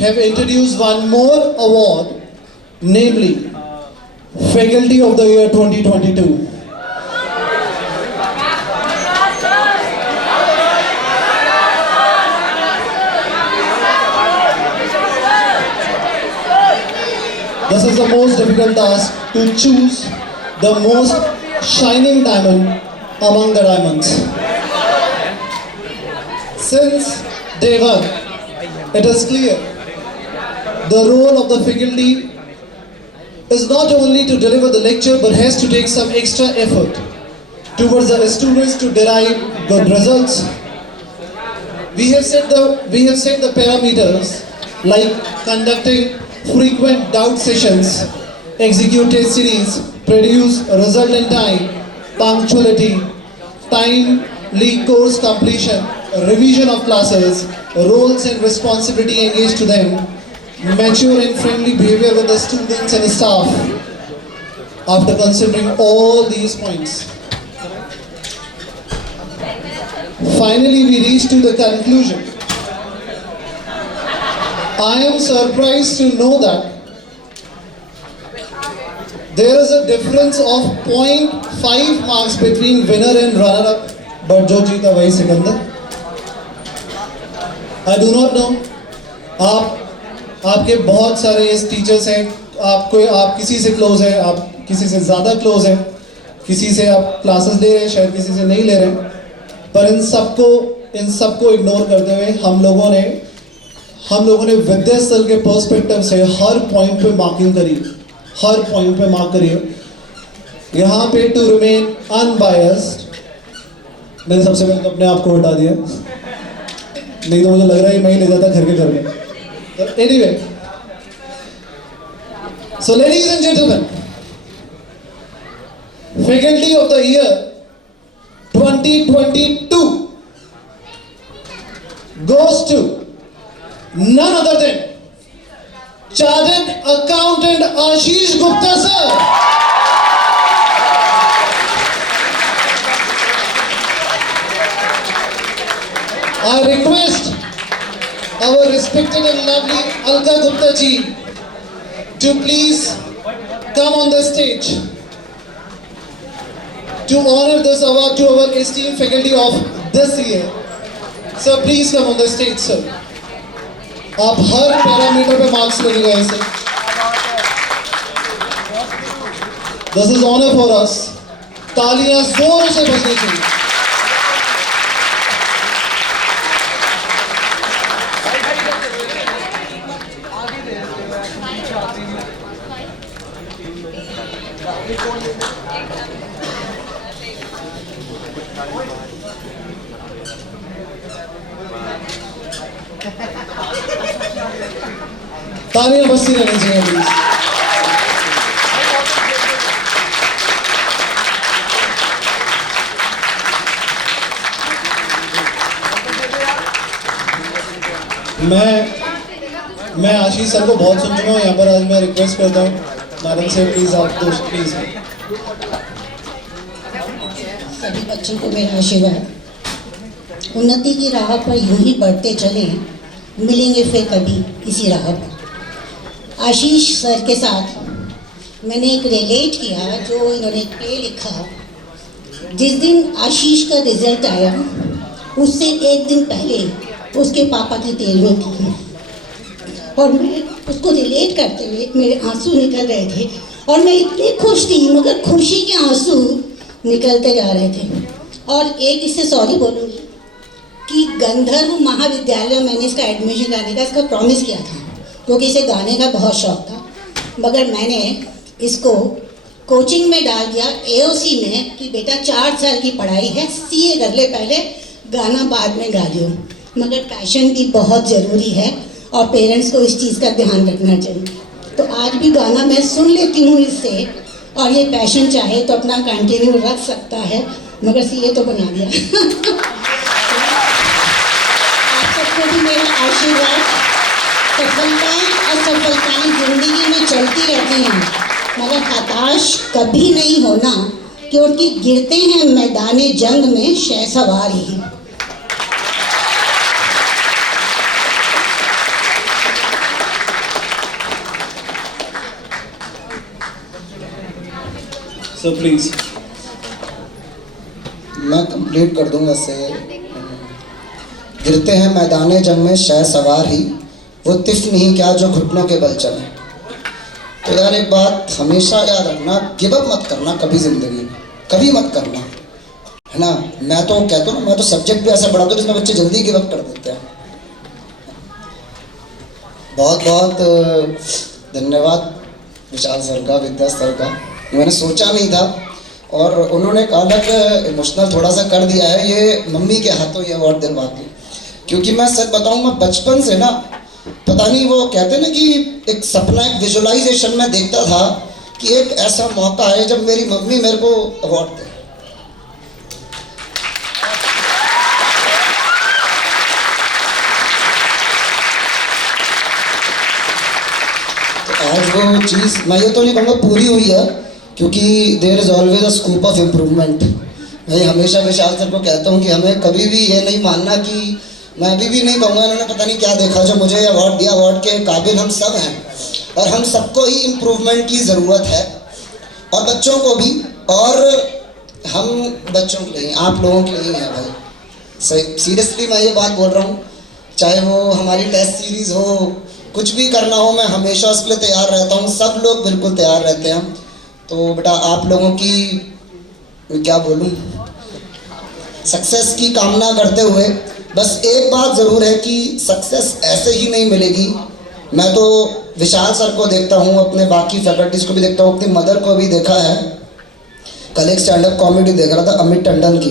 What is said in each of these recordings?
have introduced one more award, namely Faculty of the Year 2022. This is the most difficult task, to choose the most shining diamond among the diamonds. Since day one, it is clear the role of the faculty is not only to deliver the lecture but has to take some extra effort towards the students to derive good results. We have set the parameters like conducting frequent doubt sessions, execute test series, produce a result in time, punctuality, timely course completion, revision of classes, roles and responsibility engaged to them, mature and friendly behavior with the students and staff. After considering all these points, finally we reach to the conclusion. I am surprised to know that there is a difference of 0.5 marks between winner and runner-up, but जो जीता वही Sikandar. I do not know. आपके बहुत सारे इस teachers हैं, आप किसी से क्लोज है, आप किसी से ज़्यादा क्लोज है, किसी से आप क्लासेस ले रहे हैं, शायद किसी से नहीं ले रहे हैं, पर इन सबको इग्नोर करते हुए हम लोगों ने विद्यास्थल के पर्सपेक्टिव से हर पॉइंट पे मार्किंग करी, हर पॉइंट पे मार्क करिए. यहाँ पे टू रिमेन अनबायस्ड, मैंने सबसे पहले तो अपने आप को हटा दिया, नहीं तो मुझे लग रहा है मैं ही ले जाता घर के घर में. तो anyway, so ladies and gentleman, faculty of the year 2022 goes to none other than Chartered Accountant Ashish Gupta sir. I request our respected and lovely Alka Gupta ji to please come on the stage to honor this award to our esteemed faculty of this year. Sir, please come on the stage, sir. आप हर parameter पे marks लगेगा ऐसे. This is honor for us. तालियां जोरों से बजनी चाहिए. तालियां बजती रहनी चाहिए प्लीज. मैं आशीष सर को बहुत सुन चुका हूँ. यहाँ पर आज मैं रिक्वेस्ट करता हूँ मैडम से, प्लीज आप दोस्त प्लीज. सभी बच्चों को मेरा आशीर्वाद. उन्नति की राह पर यूं ही बढ़ते चले, मिलेंगे फिर कभी इसी राह पर. आशीष सर के साथ मैंने एक रिलेट किया, जो इन्होंने एक प्ले लिखा. जिस दिन आशीष का रिजल्ट आया उससे एक दिन पहले उसके पापा की 13वीं थी, और मैं उसको रिलेट करते हुए मेरे आंसू निकल रहे थे, और मैं इतनी खुश थी मगर खुशी के आंसू निकलते जा रहे थे. और एक इससे सॉरी बोलूँगी कि गंधर्व महाविद्यालय में मैंने इसका एडमिशन कराने का इसका प्रॉमिस किया था, क्योंकि इसे गाने का बहुत शौक था, मगर मैंने इसको कोचिंग में डाल दिया एओसी में कि बेटा 4 साल की पढ़ाई है, सीए कर ले पहले, गाना बाद में गा लियो. मगर पैशन भी बहुत ज़रूरी है और पेरेंट्स को इस चीज़ का ध्यान रखना चाहिए. तो आज भी गाना मैं सुन लेती हूँ इससे, और ये पैशन चाहे तो अपना कंटिन्यू रख सकता है, मगर सीए तो बना दिया. आप सबको भी मेरा आशीर्वाद. सफलताएं असफलताएं जिंदगी में चलती रहती हैं, मगर हताश कभी नहीं होना, क्योंकि गिरते हैं मैदाने जंग में शहसवार ही. So please. मैं कंप्लीट कर दूंगा से। गिरते हैं मैदाने जंग में शह सवार ही, वो तिफ नहीं क्या जो घुटनों के बल चले। तो यार एक बात हमेशा याद रखना, गिव अप मत करना कभी ज़िंदगी में, कभी मत करना, है ना। मैं तो कहता हूँ, मैं तो सब्जेक्ट भी ऐसा पढ़ाता हूँ जिसमें बच्चे जल्दी गिव अप कर देते हैं। बहुत बहुत धन्यवाद विशाल सर का, विद्या सर का। मैंने सोचा नहीं था और उन्होंने कहा था कि इमोशनल थोड़ा सा कर दिया है, ये मम्मी के हाथों ये अवार्ड दिलवा के। क्योंकि मैं सच बताऊँ, मैं बचपन से ना पता नहीं, वो कहते ना कि एक सपना, एक विजुअलाइजेशन में देखता था कि एक ऐसा मौका है जब मेरी मम्मी मेरे को अवार्ड दे। आज वो चीज़ मैं ये तो नहीं कहूँगा पूरी हुई है, क्योंकि there is always a scope of improvement. मैं हमेशा विशाल सर को कहता हूँ कि हमें कभी भी ये नहीं मानना कि, मैं अभी भी नहीं कहूँगा इन्होंने पता नहीं क्या देखा जो मुझे अवार्ड दिया, अवार्ड के काबिल हम सब हैं और हम सबको ही इम्प्रूवमेंट की ज़रूरत है, और बच्चों को भी। और हम बच्चों के लिए, आप लोगों के लिए हैं भाई। सीरियसली मैं ये बात बोल रहा हूँ, चाहे वो हमारी टेस्ट सीरीज़ हो, कुछ भी करना हो, मैं हमेशा उसके लिए तैयार रहता हूँ। सब लोग बिल्कुल तैयार रहते हैं। तो बेटा आप लोगों की क्या बोलूँ, सक्सेस की कामना करते हुए बस एक बात ज़रूर है कि सक्सेस ऐसे ही नहीं मिलेगी। मैं तो विशाल सर को देखता हूँ, अपने बाकी फैकल्टीज़ को भी देखता हूँ, अपनी मदर को भी देखा है। कल एक स्टैंड अप कॉमेडी देख रहा था अमित टंडन की,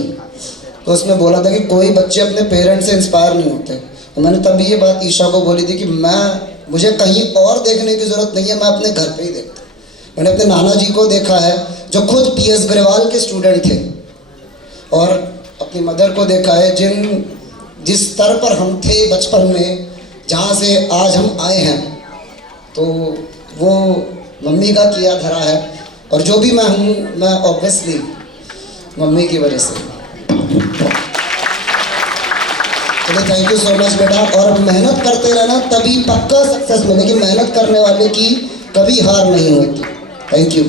तो उसमें बोला था कि कोई बच्चे अपने पेरेंट्स से इंस्पायर नहीं होते। तो मैंने तभी ये बात ईशा को बोली थी कि मुझे कहीं और देखने की ज़रूरत नहीं है, मैं अपने घर पे ही देखता हूँ। मैंने अपने नाना जी को देखा है जो खुद PS ग्रेवाल के स्टूडेंट थे, और अपनी मदर को देखा है जिस स्तर पर हम थे बचपन में, जहाँ से आज हम आए हैं, तो वो मम्मी का किया धरा है। और जो भी मैं हूँ, मैं ऑब्वियसली मम्मी की वजह से। तो थैंक यू सो मच बेटा, और मेहनत करते रहना, तभी पक्का सक्सेस मिलेगी। मेहनत करने वाले की कभी हार नहीं होती। Thank you.